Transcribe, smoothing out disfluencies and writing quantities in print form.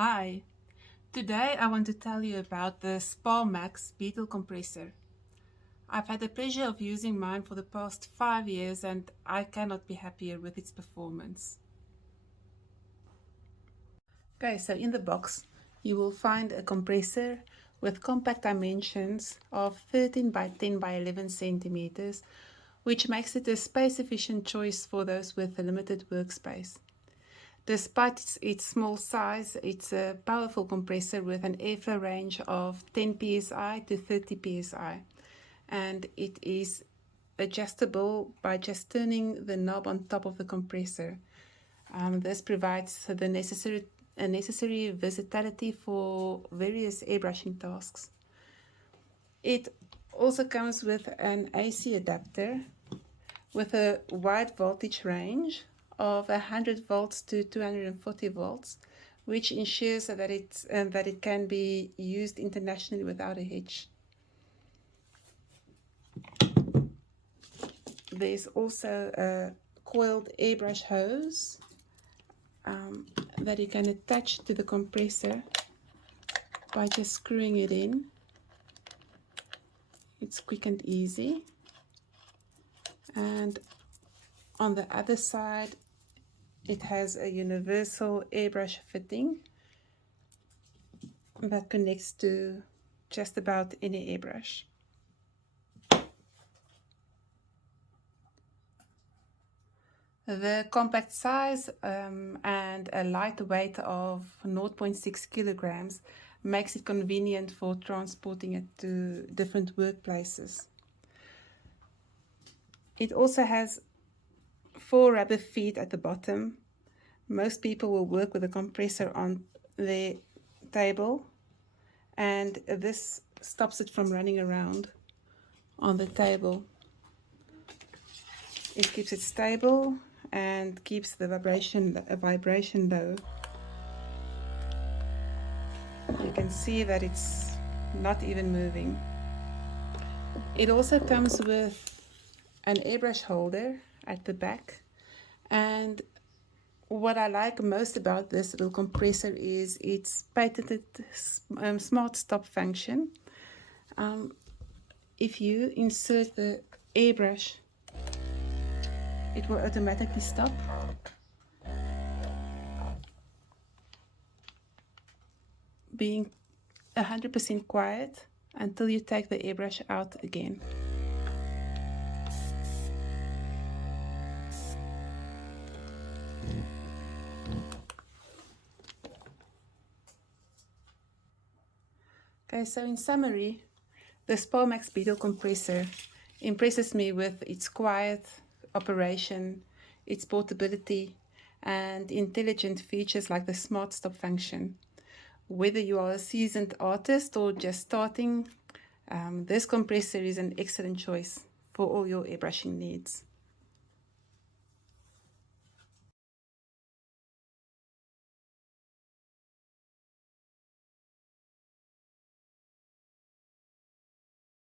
Hi, today I want to tell you about the Sparmax Beetle Compressor. I've had the pleasure of using mine for the past 5 years and I cannot be happier with its performance. Okay, so in the box you will find a compressor with compact dimensions of 13 by 10 by 11 centimeters, which makes it a space-efficient choice for those with a limited workspace. Despite its small size, it's a powerful compressor with an airflow range of 10 psi to 30 psi, and it is adjustable by just turning the knob on top of the compressor. This provides the necessary versatility for various airbrushing tasks. It also comes with an AC adapter with a wide voltage range of 100 volts to 240 volts, which ensures that it can be used internationally without a hitch. There's also a coiled airbrush hose that you can attach to the compressor by just screwing it in. It's quick and easy. And on the other side, it has a universal airbrush fitting that connects to just about any airbrush. The compact size and a light weight of 0.6 kilograms makes it convenient for transporting it to different workplaces. It also has 4 rubber feet at the bottom. Most people will work with a compressor on their table, and this stops it from running around on the table. It keeps it stable and keeps the vibration low. You can see that it's not even moving. It also comes with an airbrush holder at the back, and what I like most about this little compressor is its patented smart stop function. If you insert the airbrush, it will automatically stop. Being 100% quiet until you take the airbrush out again. Okay, so in summary, the Sparmax Beetle Compressor impresses me with its quiet operation, its portability, and intelligent features like the Smart Stop function. Whether you are a seasoned artist or just starting, this compressor is an excellent choice for all your airbrushing needs.